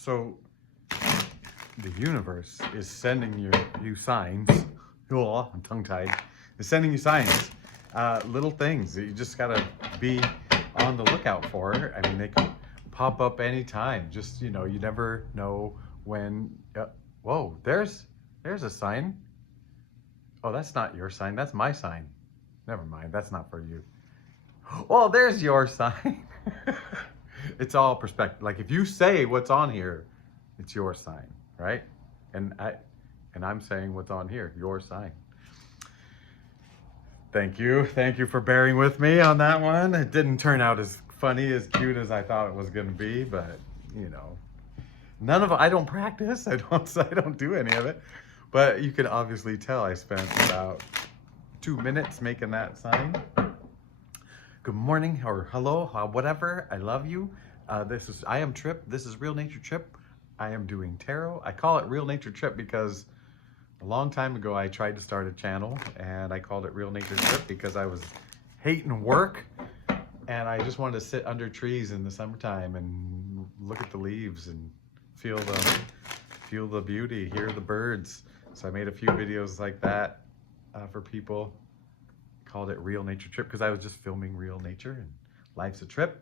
So the universe is sending you signs. Oh, I'm tongue-tied. It's sending you signs, little things that you just gotta be on the lookout for. I mean, they can pop up anytime. Just you never know when. Whoa, there's a sign. Oh, that's not your sign. That's my sign. Never mind. That's not for you. Well, there's your sign. It's all perspective. Like if you say what's on here, it's your sign, right? And I'm saying what's on here, your sign. Thank you for bearing with me on that one. It didn't turn out as funny, as cute as I thought it was going to be, but none of it. I don't practice. I don't do any of it. But you can obviously tell I spent about 2 minutes making that sign. Good morning or hello, whatever. I love you. I am Trip. This is Real Nature Trip. I am doing tarot. I call it Real Nature Trip because a long time ago I tried to start a channel and I called it Real Nature Trip because I was hating work and I just wanted to sit under trees in the summertime and look at the leaves and feel the beauty, hear the birds. So I made a few videos like that for people. Called it Real Nature Trip because I was just filming real nature and life's a trip.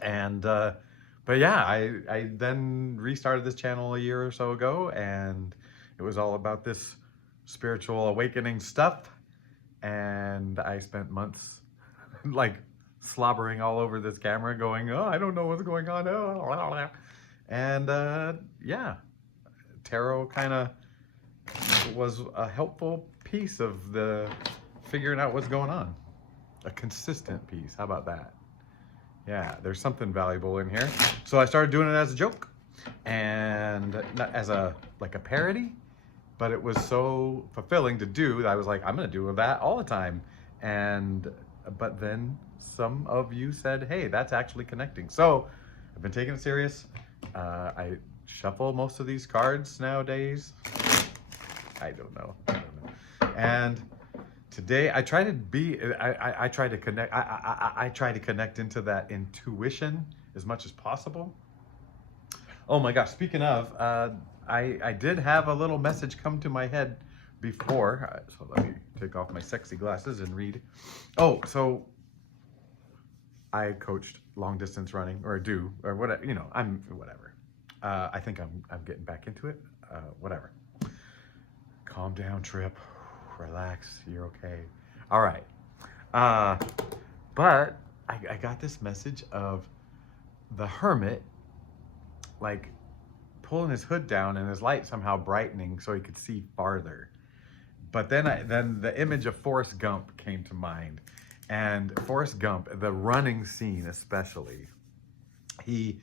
And but yeah, I then restarted this channel a year or so ago, and it was all about this spiritual awakening stuff. And I spent months like slobbering all over this camera going, oh, I don't know what's going on. Oh. And yeah, tarot kind of was a helpful piece of the figuring out what's going on. A consistent piece. How about that? Yeah, there's something valuable in here. So I started doing it as a joke and not as a parody, but it was so fulfilling to do that I was like, I'm gonna do that all the time. But then some of you said, hey, that's actually connecting. So I've been taking it serious. I shuffle most of these cards nowadays. I don't know. And today I try to try to connect. I try to connect into that intuition as much as possible. Oh my gosh! Speaking of, I did have a little message come to my head before. So let me take off my sexy glasses and read. Oh, so I coached long distance running, or do, or whatever. I'm whatever. I think I'm getting back into it. Whatever. Calm down, Trip. Relax, you're okay. All right. But I got this message of the hermit, like pulling his hood down and his light somehow brightening so he could see farther. But then the image of Forrest Gump came to mind. And Forrest Gump, the running scene especially, he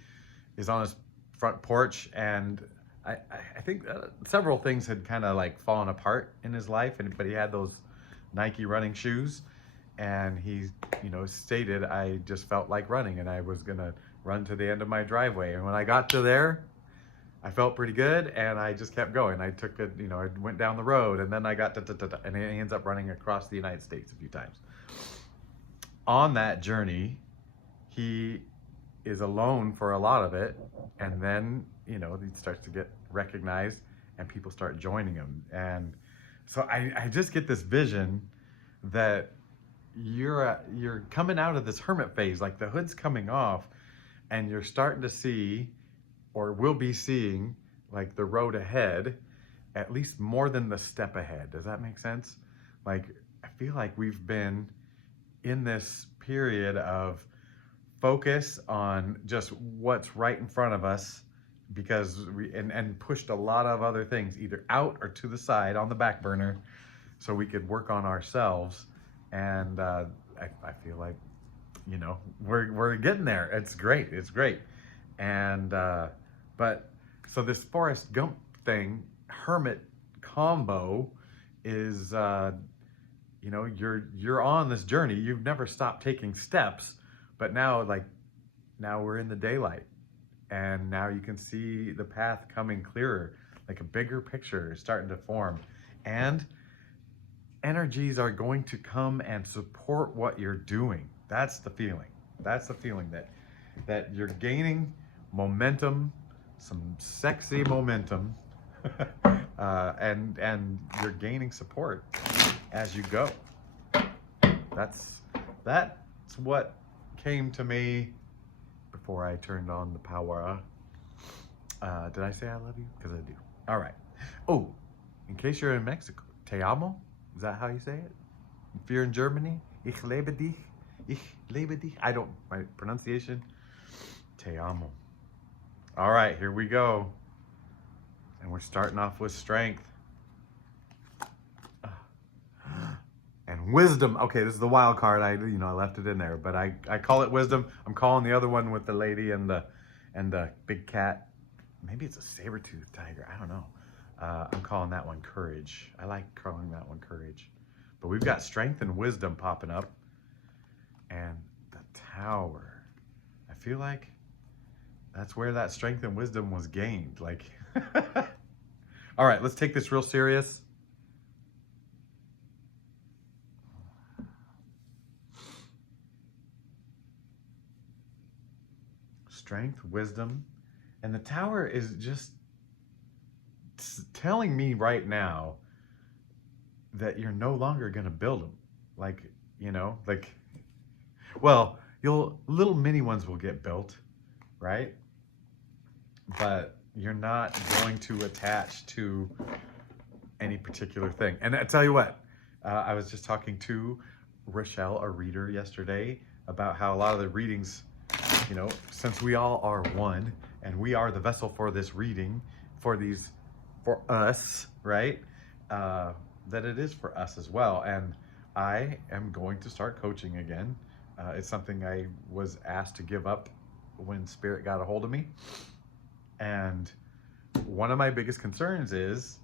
is on his front porch and I think several things had kind of like fallen apart in his life, but he had those Nike running shoes, and he, stated, I just felt like running, and I was gonna run to the end of my driveway. And when I got to there, I felt pretty good, and I just kept going. I took it, I went down the road, and then I got and he ends up running across the United States a few times. On that journey, he is alone for a lot of it, and then he starts to get recognized and people start joining him. And so I just get this vision that you're coming out of this hermit phase, like the hood's coming off and you're starting to see, or will be seeing, like the road ahead, at least more than the step ahead. Does that make sense? Like I feel like we've been in this period of focus on just what's right in front of us, because and pushed a lot of other things either out or to the side on the back burner so we could work on ourselves. And I feel like we're getting there. It's great. And but so this Forrest Gump thing, hermit combo, is you're on this journey. You've never stopped taking steps, but now we're in the daylight, and now you can see the path coming clearer, like a bigger picture is starting to form, and energies are going to come and support what you're doing. That's the feeling. That you're gaining momentum, some sexy momentum, and you're gaining support as you go. That's what came to me before I turned on the power. Did I say I love you? Because I do. All right. Oh, in case you're in Mexico, te amo. Is that how you say it? If you're in Germany, ich lebe dich. Ich lebe dich. I don't, my pronunciation, te amo. All right, here we go. And we're starting off with strength. And wisdom. Okay, this is the wild card. I left it in there, but I call it wisdom. I'm calling the other one with the lady and the big cat. Maybe it's a saber-toothed tiger. I don't know. I'm calling that one courage. I like calling that one courage. But we've got strength and wisdom popping up. And the tower. I feel like that's where that strength and wisdom was gained. Like, all right, let's take this real serious. Strength, wisdom, and the tower is just telling me right now that you're no longer going to build them. Like, well, little mini ones will get built, right? But you're not going to attach to any particular thing. And I tell you what, I was just talking to Rochelle, a reader, yesterday about how a lot of the readings, since we all are one and we are the vessel for this reading, for us, right? That it is for us as well. And I am going to start coaching again. It's something I was asked to give up when Spirit got a hold of me. And one of my biggest concerns is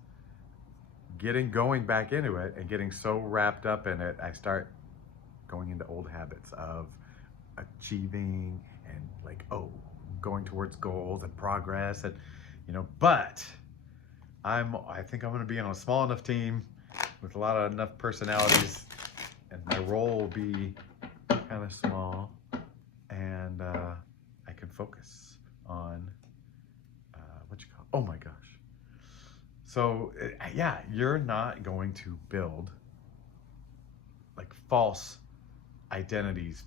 going back into it and getting so wrapped up in it, I start going into old habits of achieving and going towards goals and progress and but I think I'm going to be on a small enough team with a lot of enough personalities, and my role will be kind of small, and I can focus on oh my gosh. So yeah, you're not going to build false identities,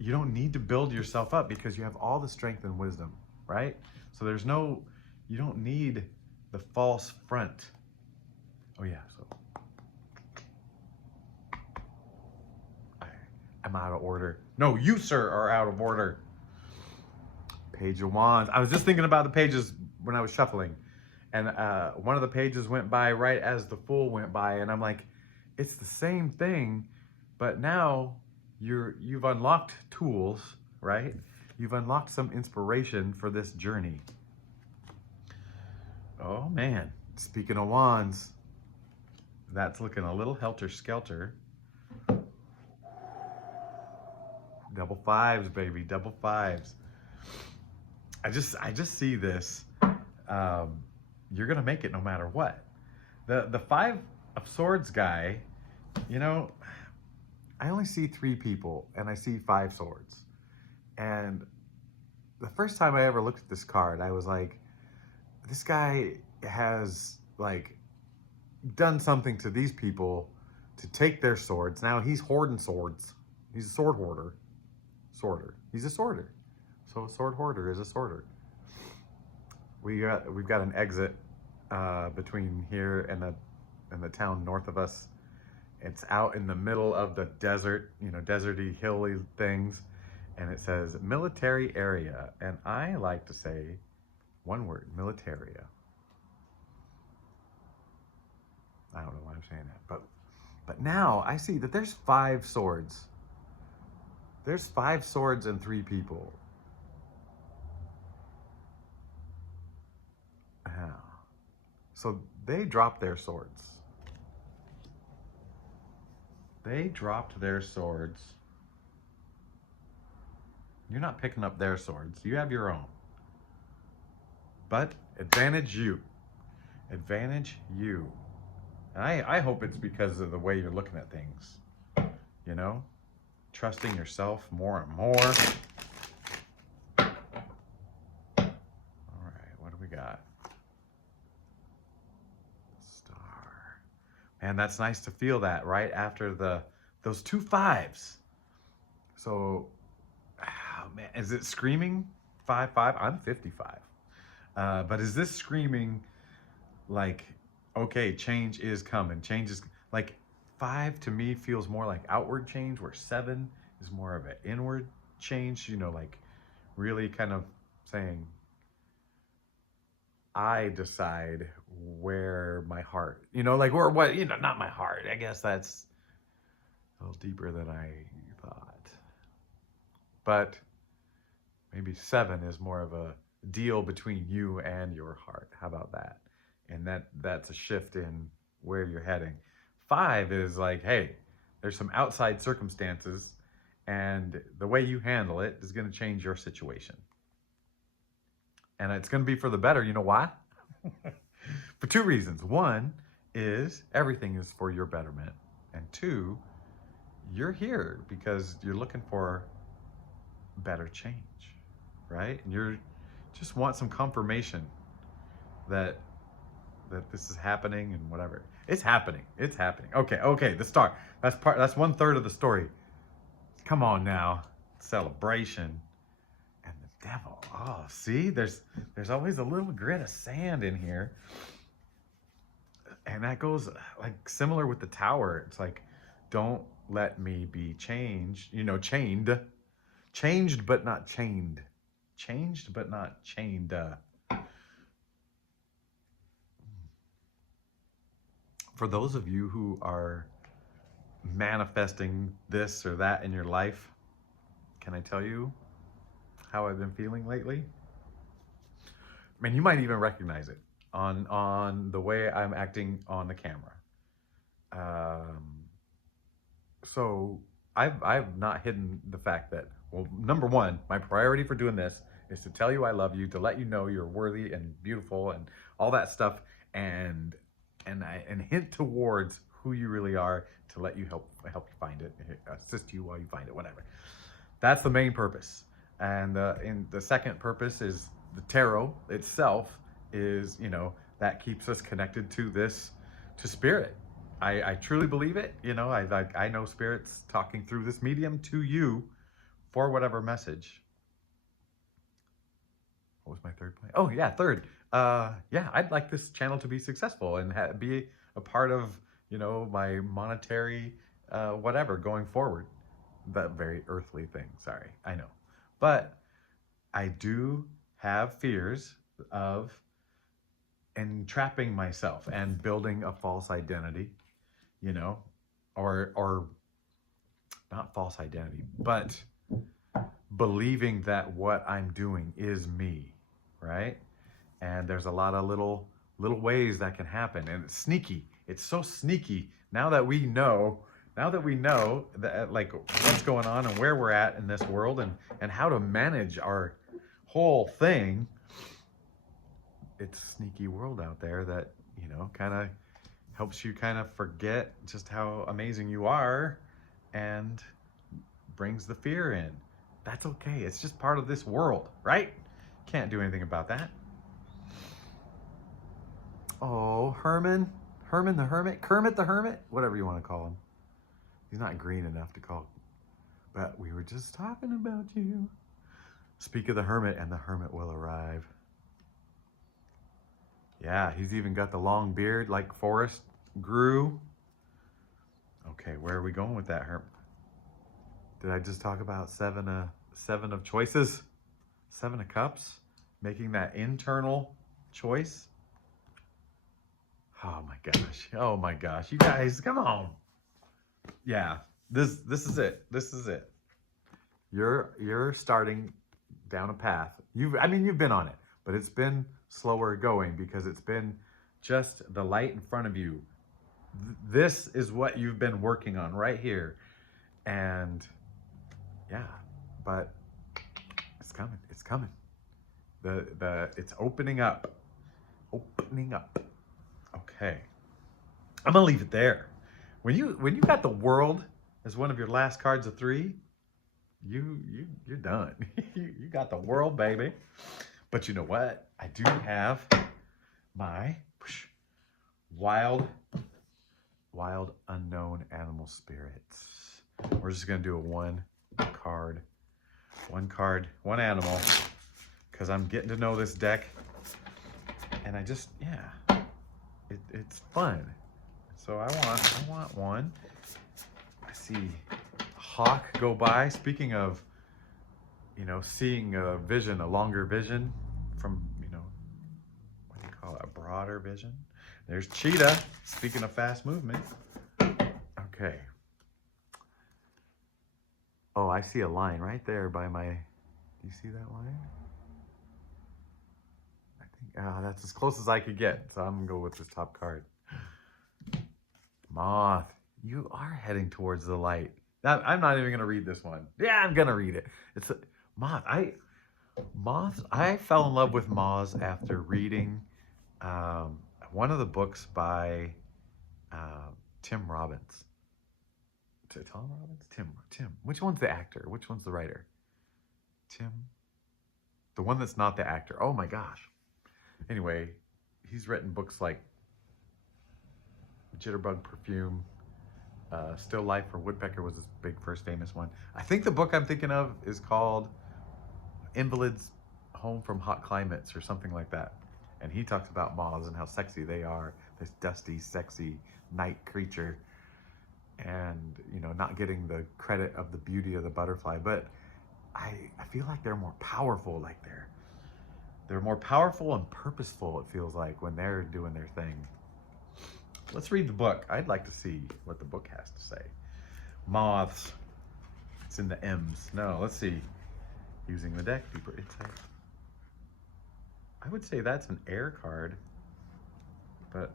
you don't need to build yourself up because you have all the strength and wisdom, right? So you don't need the false front. Oh yeah, so I'm out of order. No, you, sir, are out of order. Page of Wands. I was just thinking about the pages when I was shuffling, and one of the pages went by right as the Fool went by, and I'm like, it's the same thing, but now you've unlocked tools, right? You've unlocked some inspiration for this journey. Oh man, speaking of wands, that's looking a little helter-skelter. Double fives, baby, double fives. I just see this. You're gonna make it no matter what. The Five of Swords guy, I only see 3 people and I see 5 swords. And the first time I ever looked at this card, I was like, this guy has done something to these people to take their swords. Now he's hoarding swords. He's a sword hoarder. He's a sworder. So a sword hoarder is a sworder. We've got an exit between here and the town north of us. It's out in the middle of the desert, deserty, hilly things. And it says military area. And I like to say one word, militaria. I don't know why I'm saying that, but now I see that there's 5 swords. There's 5 swords and 3 people. Yeah. So they dropped their swords. They dropped their swords. You're not picking up their swords. You have your own. But advantage you. Advantage you. And I hope it's because of the way you're looking at things. Trusting yourself more and more. got star. And that's nice to feel that right after those 2 5s. So, oh man, is it screaming 5 5? I'm 55. But is this screaming like, okay, change is coming. Change is like 5 to me feels more like outward change, where 7 is more of an inward change, like really kind of saying, I decide where my heart, like, or what, not my heart. I guess that's a little deeper than I thought. But maybe 7 is more of a deal between you and your heart. How about that? And that's a shift in where you're heading. 5 is like, hey, there's some outside circumstances, and the way you handle it is going to change your situation. And it's going to be for the better. You know why? For 2 reasons. 1 is everything is for your betterment. And 2, you're here because you're looking for better change, right? And you're just want some confirmation that this is happening and whatever. It's happening. It's happening. Okay, the star. That's 1/3 of the story. Come on now. Celebration. And the devil. Oh, see? There's always a little grit of sand in here. And that goes like similar with the tower. It's like, don't let me be changed, chained. Changed but not chained. Changed but not chained. For those of you who are manifesting this or that in your life, can I tell you how I've been feeling lately? I mean, you might even recognize it on the way I'm acting on the camera. So I've not hidden the fact that, well, number 1, my priority for doing this is to tell you I love you, to let you know you're worthy and beautiful and all that stuff, and hint towards who you really are, to let you help you find it, assist you while you find it, whatever. That's the main purpose. And the second purpose is the tarot itself is, that keeps us connected to spirit. I truly believe it. I know spirit's talking through this medium to you for whatever message. What was my third point? Oh yeah, third. Yeah, I'd like this channel to be successful and be a part of, my monetary whatever going forward. That very earthly thing. Sorry, I know. But I do have fears of entrapping myself and building a false identity, or not false identity, but believing that what I'm doing is me, right? And there's a lot of little ways that can happen, and it's sneaky. It's so sneaky now that we know that, like, what's going on and where we're at in this world, and how to manage our whole thing. It's a sneaky world out there that, kind of helps you kind of forget just how amazing you are and brings the fear in. That's okay. It's just part of this world, right? Can't do anything about that. Oh, Herman the Hermit, Kermit the Hermit, whatever you want to call him. He's not green enough to call. But we were just talking about you. Speak of the hermit, and the hermit will arrive. Yeah, he's even got the long beard like Forrest grew. Okay, where are we going with that, hermit? Did I just talk about 7 of choices? 7 of cups? Making that internal choice? Oh my gosh. You guys, come on. Yeah, this is it. This is it. You're starting down a path. You've been on it, but it's been slower going because it's been just the light in front of you. This is what you've been working on right here. And yeah, but it's coming. It's coming. It's opening up. Opening up. Okay. I'm gonna leave it there. When you got the world as one of your last cards of 3, you're done. you got the world, baby. But you know what? I do have my wild unknown animal spirits. We're just gonna do a one card, one animal, because I'm getting to know this deck, and I just, yeah, it's fun. So I want one. I see a hawk go by. Speaking of, you know, seeing a vision, a longer vision from, you know, what do you call it, a broader vision. There's cheetah. Speaking of fast movement. Okay. Oh, I see a line right there by my, do you see that line? I think, that's as close as I could get. So I'm gonna go with this top card. Moth, you are heading towards the light. Now, I'm not even gonna read this one. Yeah, I'm gonna read it. It's a, Moth. I fell in love with moths after reading one of the books by Tim Robbins. Tom Robbins? Tim. Which one's the actor? Which one's the writer? Tim? The one that's not the actor. Oh my gosh. Anyway, he's written books like Jitterbug Perfume, Still Life for Woodpecker was his big first famous one. I think the book I'm thinking of is called Invalids Home from Hot Climates or something like that. And he talks about moths and how sexy they are, this dusty, sexy night creature. And, you know, not getting the credit of the beauty of the butterfly. But I feel like they're more powerful, like they're more powerful and purposeful, it feels like, when they're doing their thing. Let's read the book. I'd like to see what the book has to say. Moths. It's in the M's. No, let's see. Using the deck, deeper insight. I would say that's an air card, but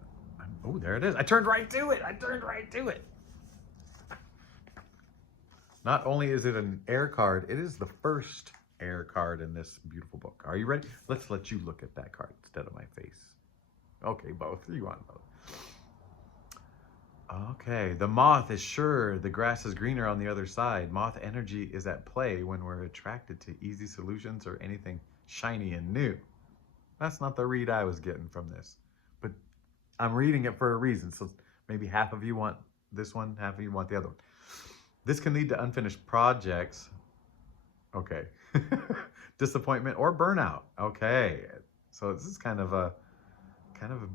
oh, there it is. I turned right to it. Not only is it an air card, it is the first air card in this beautiful book. Are you ready? Let's let you look at that card instead of my face. Okay, both. You want both. Okay, the moth is sure the grass is greener on the other side. Moth energy is at play when we're attracted to easy solutions or anything shiny and new. That's not the read I was getting from this, but I'm reading it for a reason. So maybe half of you want this one, half of you want the other one. This can lead to unfinished projects. Okay. Disappointment or burnout. Okay. So this is kind of a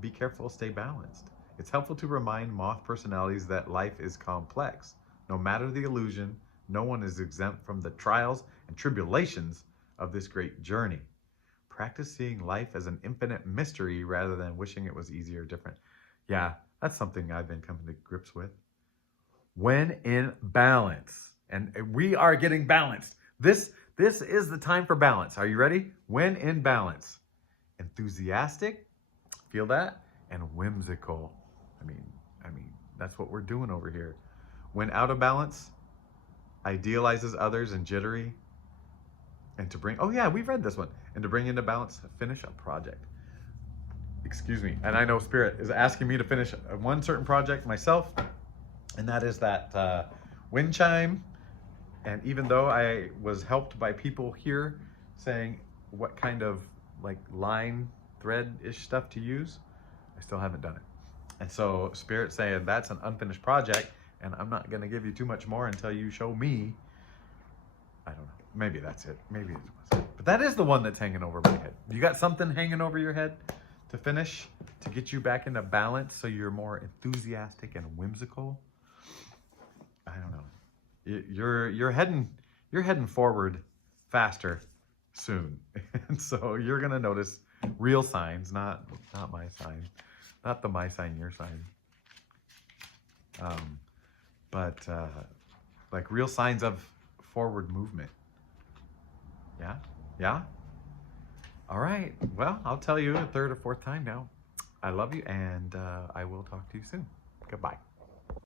be careful, stay balanced. It's helpful to remind moth personalities that life is complex. No matter the illusion, no one is exempt from the trials and tribulations of this great journey. Practice seeing life as an infinite mystery rather than wishing it was easy or different. Yeah, that's something I've been coming to grips with. When in balance, and we are getting balanced. This is the time for balance. Are you ready? When in balance. Enthusiastic, feel that? And whimsical. I mean, that's what we're doing over here. When out of balance, idealizes others and jittery. And to bring, oh yeah, we've read this one. And to bring into balance, finish a project. Excuse me. And I know Spirit is asking me to finish one certain project myself. And that is that wind chime. And even though I was helped by people here saying what kind of like line thread-ish stuff to use, I still haven't done it. And so Spirit's saying that's an unfinished project, and I'm not going to give you too much more until you show me. I don't know. Maybe that's it. Maybe it was. But that is the one that's hanging over my head. You got something hanging over your head to finish, to get you back into balance so you're more enthusiastic and whimsical? I don't know. You're heading forward faster soon. And so you're going to notice real signs, not my sign. Not the my sign, your sign. But like real signs of forward movement. Yeah? Yeah? All right. Well, I'll tell you a third or fourth time now. I love you, and I will talk to you soon. Goodbye.